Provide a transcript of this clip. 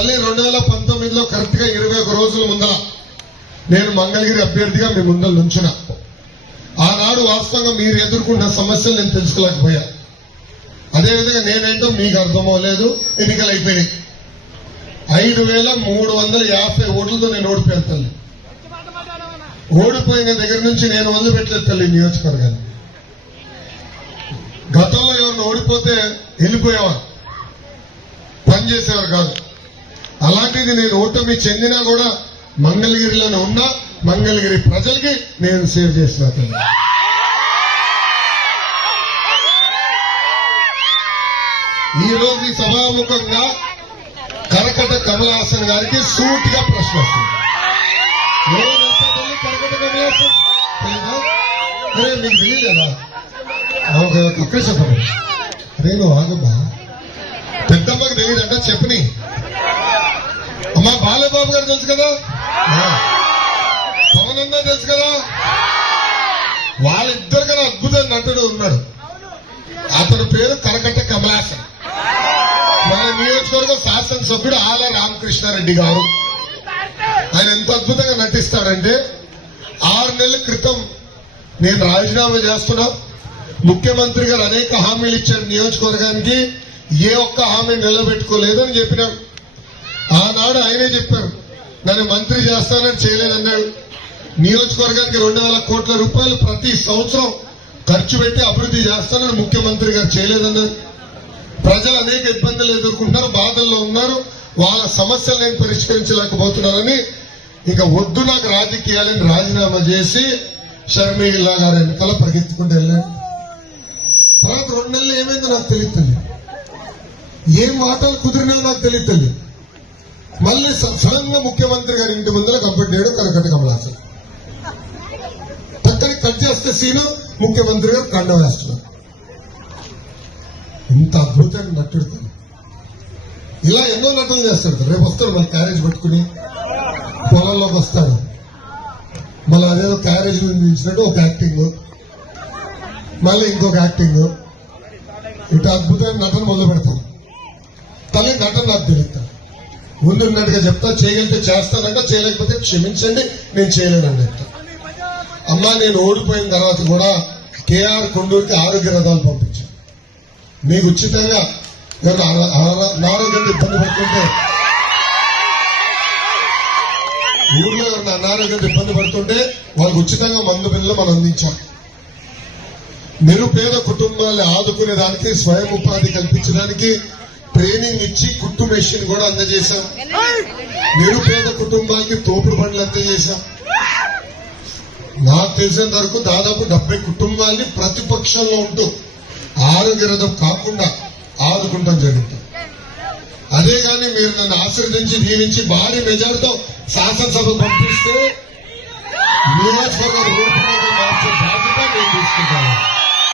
మళ్ళీ రెండు వేల పంతొమ్మిదిలో కరెక్ట్గా ఇరవై ఒక రోజుల ముందర నేను మంగళగిరి అభ్యర్థిగా మీ ముందర నుంచున ఆనాడు వాస్తవంగా మీరు ఎదుర్కొన్న సమస్యలు నేను తెలుసుకోలేకపోయా. అదేవిధంగా నేనేంటో మీకు అర్థమవలేదు ఎన్నికలు అయిపోయినాయి. ఐదు వేల మూడు వందల యాభై ఓట్లతో నేను ఓడిపోయాను తల్లి. ఓడిపోయిన దగ్గర నుంచి నేను వదిలిపెట్టలేదు తల్లి నియోజకవర్గాన్ని. గతంలో ఎవరిని ఓడిపోతే వెళ్ళిపోయేవారు పనిచేసేవారు కాదు. అలాంటిది నేను ఓటమి చెందినా కూడా మంగళగిరిలోనే ఉన్నా మంగళగిరి ప్రజలకి నేను సేవ్ చేసిన తల్లి. ఈ రోజు సభాముఖంగా కరకట కమలాసన్ గారికి సూటిగా ప్రశ్న వస్తుంది. కరకట కమలాసన్? తెలీదా? అరే మీకు తెలియలేదా? ఒక అక్కడ చెప్పండి నువ్వు ఆగమ్మా. పెద్దమ్మకి తెలియదంట చెప్పని. మా బాలబాబు గారు తెలుసు కదా? పవన్ అన్న తెలుసు కదా? వాళ్ళిద్దరు కన్నా అద్భుత నటుడు ఉన్నాడు. అతని పేరు కరకట్ట కమలాసన్. మన నియోజకవర్గం శాసనసభ్యుడు ఆల రామకృష్ణారెడ్డి గారు. ఆయన ఎంత అద్భుతంగా నటిస్తాడంటే ఆరు నెలల క్రితం నేను రాజీనామా చేస్తున్నా. ముఖ్యమంత్రి గారు అనేక హామీలు ఇచ్చారు నియోజకవర్గానికి. ఏ ఒక్క హామీ నిలబెట్టుకోలేదు అని చెప్పినాడు. ఆనాడు ఆయనే చెప్పారు నన్ను మంత్రి చేస్తానని చేయలేదన్నాడు. నియోజకవర్గానికి రెండు వేల కోట్ల రూపాయలు ప్రతి సంవత్సరం ఖర్చు పెట్టి అభివృద్ధి చేస్తానని ముఖ్యమంత్రి గారు చేయలేదన్నారు ప్రజలు అనేక ఇబ్బందులు ఎదుర్కొంటున్నారు బాధల్లో ఉన్నారు. వాళ్ళ సమస్యలు నేను పరిష్కరించలేకపోతున్నారని ఇక వద్దు నాకు రాజకీయాలని రాజీనామా చేసి షర్మిలా గారి వెనకాల పరిగెత్తుకుంటూ వెళ్ళాను తర్వాత రెండు నెలలు ఏమైందో నాకు తెలియదు ఏం మాటలు కుదిరినా నాకు తెలియదు మళ్ళీ సడన్గా ముఖ్యమంత్రి గారి ఇంటి ముందర కంపెట్టాడు కరకటి కమలాసన్ పక్కన కట్ చేస్తే సీను ముఖ్యమంత్రి గారు కండ వేస్తున్నారు. ఇంత అద్భుతంగా నటుడు. ఇలా ఎన్నో నటనలు చేస్తాడు రేపు వస్తాడు మళ్ళీ క్యారేజ్ పట్టుకుని. పొలంలోకి వస్తాడు మళ్ళీ అదేదో క్యారేజ్ నించినట్టు ఒక యాక్టింగ్ మళ్ళీ ఇంకొక యాక్టింగ్ ఇటు అద్భుతమైన నటన మొదలు పెడతాను తల్లి నటన నాకు తెలుస్తాను ముందు ఉన్నట్టుగా చెప్తా చేయగలిగితే చేస్తానంట చేయలేకపోతే క్షమించండి నేను చేయలేనండి చెప్తా. అమ్మా నేను ఓడిపోయిన తర్వాత కూడా కేఆర్ కొండూరుకి ఆరోగ్య రథాలు పంపించాను మీకు ఉచితంగా అనారోగ్యంతో ఇబ్బంది పడుతుంటే ఊర్లో ఎవరిని అనారోగ్యంతో ఇబ్బంది పడుతుంటే వాళ్ళకి ఉచితంగా మందు బిల్లు మనం అందించాం. నిరుపేద కుటుంబాన్ని ఆదుకునే దానికి స్వయం ఉపాధి కల్పించడానికి ట్రైనింగ్ ఇచ్చి కుట్టు మెషిన్ కూడా అందజేశాం. నిరుపేద కుటుంబానికి తోపుడు బండ్లు అందజేశాం. నాకు తెలిసినంత వరకు దాదాపు డెబ్బై కుటుంబాల్ని ప్రతిపక్షంలో ఉంటూ ఆరోగ్య రథం కాకుండా ఆదుకుంటాం జరుగుతుంది. అదే కానీ మీరు నన్ను ఆశీర్వదించి దీవించి భారీ మెజార్టీతో శాసనసభ పంపిస్తే నియోజకవర్గ రూపంలో మార్చే బాధ్యత నేను తీసుకుంటాను.